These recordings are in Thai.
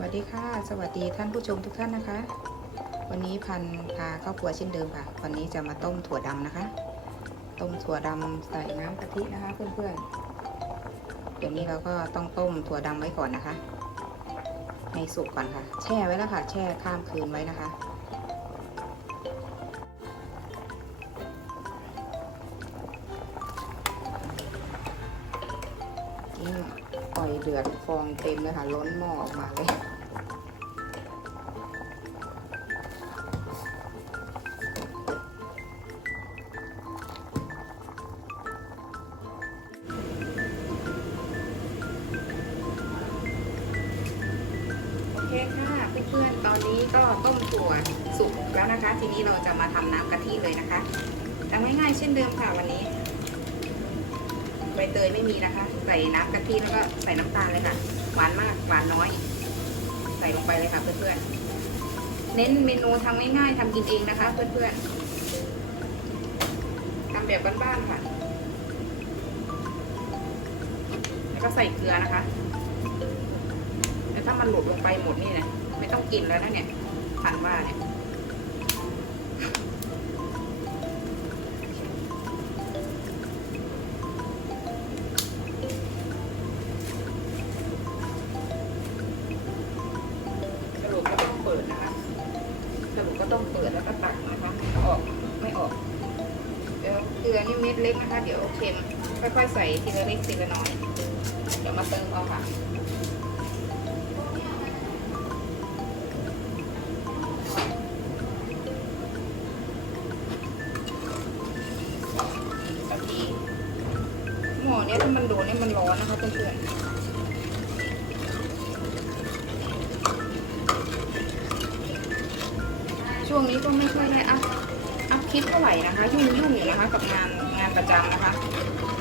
วัสดีค่ะ สวัสดีท่านผู้ชมทุกท่านนะคะ วันนี้พันพาข้าครัวเช่นเดิมค่ะ วันนี้จะมาต้มถั่วดำนะคะ ต้มถั่วดำใส่น้ำกะทินะคะ เพื่อนๆ เดี๋ยวนี้เราก็ต้องต้มถั่วดำไว้ก่อนนะคะให้สุกก่อนค่ะ แช่ไว้แล้วค่ะ แช่ข้ามคืนไว้นะคะนี่ปล่อย เดือดฟองเต็มเลยค่ะ ล้นหม้อออกมาเลยโอเคค่ะเพื่อนๆตอนนี้ก็ต้มถั่วสุกแล้วนะคะ ทีนี้เราจะมาทำน้ำกะทิเลยนะคะทำง่ายๆเช่นเดิมค่ะวันนี้ ใบเตยไม่มีนะคะ ใส่น้ำกะทิแล้วก็ใส่น้ำตาลเลยค่ะ หวานมาก หวานน้อย ใส่ลงไปเลยค่ะเพื่อนๆ เน้นเมนูทำง่ายๆทำกินเองนะคะ เพื่อนๆทำแบบบ้านๆค่ะ แล้วก็ใส่เกลือนะคะ แต่ถ้ามันหลุดลงไปหมดนี่นี่ยไม่ต้องกินแล้วนะเนี่ยผันว่าเนี่ย ต้องเปิดแล้วก็ตักนะคะอออกไม่ออกเดี๋ยวเกลือนี่เม็ดเล็กนะคะ เดี๋ยวเค็มค่อยๆใส่ทีละเล็กทีละน้อย เดี๋ยวมาเติมเอาค่ะหม้อเนี้ยถ้ามันโดนเนี่ยมันร้อนนะคะเพื่อนๆ ช่วงนี้ก็ไม่ค่อยได้อัพอัพคลิปเท่าไหร่นะคะยุ่งยุ่งอยู่นะคะกับงานงานประจำนะคะ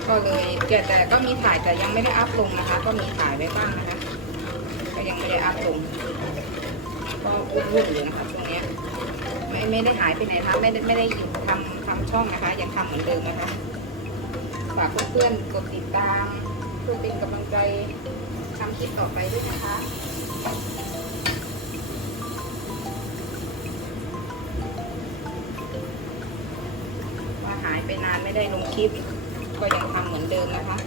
ก็เลยแต่แต่ก็มีถ่ายแต่ยังไม่ได้อัพลงนะคะ ก็มีถ่ายไว้บ้างนะคะ ก็ยังไม่ได้อัพลงก็วุ่นๆอยู่นะคะช่วงนี้ไม่ไม่ได้หายไปไหนนะคะไม่ได้ไม่ได้หยุดทำทำช่องนะคะ ยังทำเหมือนเดิมนะคะฝากเพื่อนๆกดติดตามเพื่อเป็นกำลังใจทำคลิปต่อไปด้วยนะคะ หายไปนานไม่ได้ลงคลิป ก็ยังทำเหมือนเดิมนะคะ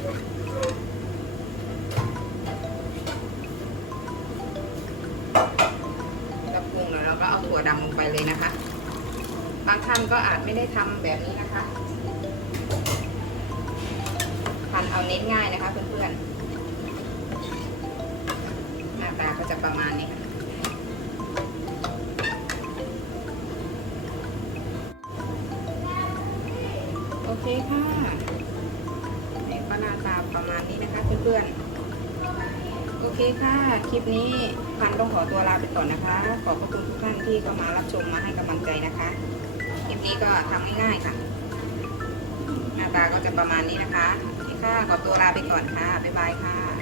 แล้วปรุงแล้วเราก็เอาถั่วดำลงไปเลยนะคะ บางท่านก็อาจไม่ได้ทำแบบนี้นะคะทานเอาเน้นง่ายนะคะเพื่อนๆ หน้าตาก็จะประมาณนี้ค่ะ โอเคค่ะนี่ก็หน้าตาประมาณนี้นะคะเพื่อนๆ โอเคค่ะ คลิปนี้พันต้องขอตัวลาไปก่อนนะคะ ขอบพระคุณทุกท่านที่เข้ามารับชมมาให้กำลังใจนะคะ คลิปนี้ก็ทำง่ายๆค่ะ หน้าตาก็จะประมาณนี้นะคะ โอเคค่ะ ขอตัวลาไปก่อนค่ะ บ๊ายบายค่ะ